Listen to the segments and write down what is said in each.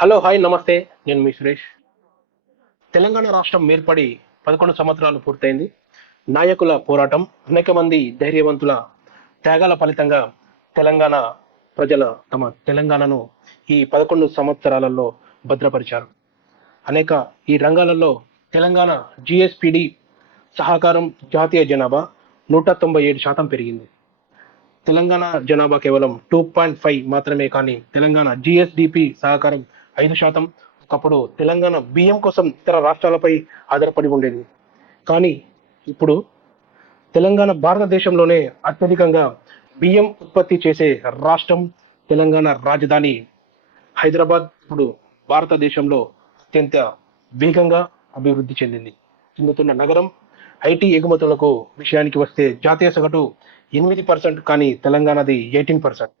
Hello hi నమస్తే. నేను మీ సురేష్. తెలంగాణ రాష్ట్రం ఏర్పడి పదకొండు సంవత్సరాలు పూర్తయింది. నాయకుల పోరాటం అనేక మంది ధైర్యవంతుల త్యాగాల ఫలితంగా తెలంగాణ ప్రజల తమ తెలంగాణను ఈ పదకొండు సంవత్సరాలలో భద్రపరిచారు. అనేక ఈ రంగాలలో తెలంగాణ జిఎస్పిడి సహకారం జాతీయ జనాభా నూట తొంభై ఏడు శాతం పెరిగింది. తెలంగాణ జనాభా కేవలం టూ పాయింట్ ఫైవ్ మాత్రమే కానీ తెలంగాణ జిఎస్డిపి సహకారం ఐదు శాతం ఒకప్పుడు తెలంగాణ బియ్యం కోసం ఇతర రాష్ట్రాలపై ఆధారపడి ఉండేది. కానీ ఇప్పుడు తెలంగాణ భారతదేశంలోనే అత్యధికంగా బియ్యం ఉత్పత్తి చేసే రాష్ట్రం తెలంగాణ రాజధాని హైదరాబాద్. ఇప్పుడు భారతదేశంలో అత్యంత వేగంగా అభివృద్ధి చెందింది. చెందుతున్న నగరం ఐటీ ఎగుమతులకు విషయానికి వస్తే జాతీయ సగటు ఎనిమిది పర్సెంట్ కానీ తెలంగాణది ఎయిటీన్ పర్సెంట్.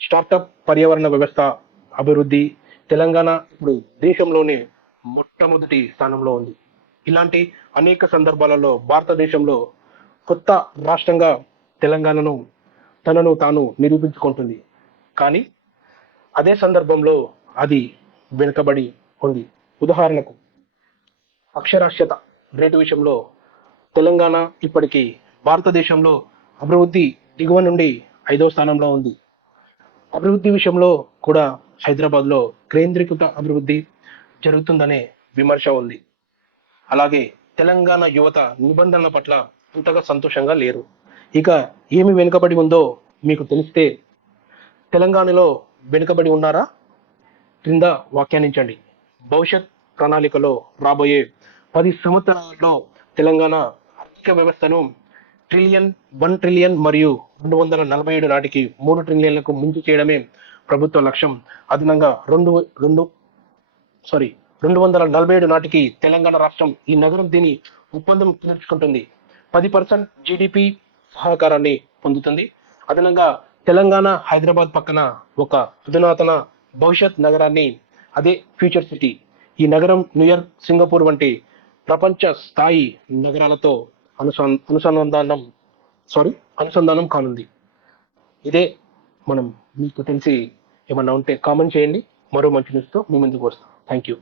స్టార్టప్ పర్యావరణ వ్యవస్థ అభివృద్ధి తెలంగాణ ఇప్పుడు దేశంలోనే మొట్టమొదటి స్థానంలో ఉంది. ఇలాంటి అనేక సందర్భాలలో భారతదేశంలో కొత్త రాష్ట్రంగా తెలంగాణను తనను తాను నిరూపించుకుంటుంది. కానీ అదే సందర్భంలో అది వెనుకబడి ఉంది. ఉదాహరణకు అక్షరాస్యత రేటు విషయంలో తెలంగాణ ఇప్పటికీ భారతదేశంలో అభివృద్ధి దిగువ నుండి ఐదో స్థానంలో ఉంది. అభివృద్ధి విషయంలో కూడా హైదరాబాద్లో కేంద్రీకృత అభివృద్ధి జరుగుతుందనే విమర్శ ఉంది. అలాగే తెలంగాణ యువత నిబంధనల పట్ల అంతగా సంతోషంగా లేరు. ఇక ఏమి వెనుకబడి ఉందో మీకు తెలిస్తే తెలంగాణలో వెనుకబడి ఉన్నారా? క్రింద వ్యాఖ్యానించండి. భవిష్యత్ ప్రణాళికలో రాబోయే పది సంవత్సరాల్లో తెలంగాణ ఆర్థిక వ్యవస్థను ట్రిలియన్ వన్ ట్రిలియన్ మరియు రెండు వందల నలభై ఏడు నాటికి మూడు ట్రిలియన్లకు మించి చేయడమే ప్రభుత్వ లక్ష్యం అదనంగా రెండు రెండు సారీ రెండు వందల నలభై ఏడు నాటికి తెలంగాణ రాష్ట్రం ఈ నగరం దీని ఒప్పందం కుదుర్చుకుంటుంది. పది పర్సెంట్ జీడిపి సహకారాన్ని పొందుతుంది. అదనంగా తెలంగాణ హైదరాబాద్ పక్కన ఒక అధునాతన భవిష్యత్ నగరాన్ని అదే ఫ్యూచర్ సిటీ. ఈ నగరం న్యూయార్క్ సింగపూర్ వంటి ప్రపంచ స్థాయి నగరాలతో అనుసం అనుసంధానం సారీ అనుసంధానం కానుంది. ఇదే మనం మీకు తెలిసి ఏమన్నా ఉంటే కామెంట్ చేయండి. మరో మంచి న్యూస్తో మీ ముందుకు వస్తాం. Thank you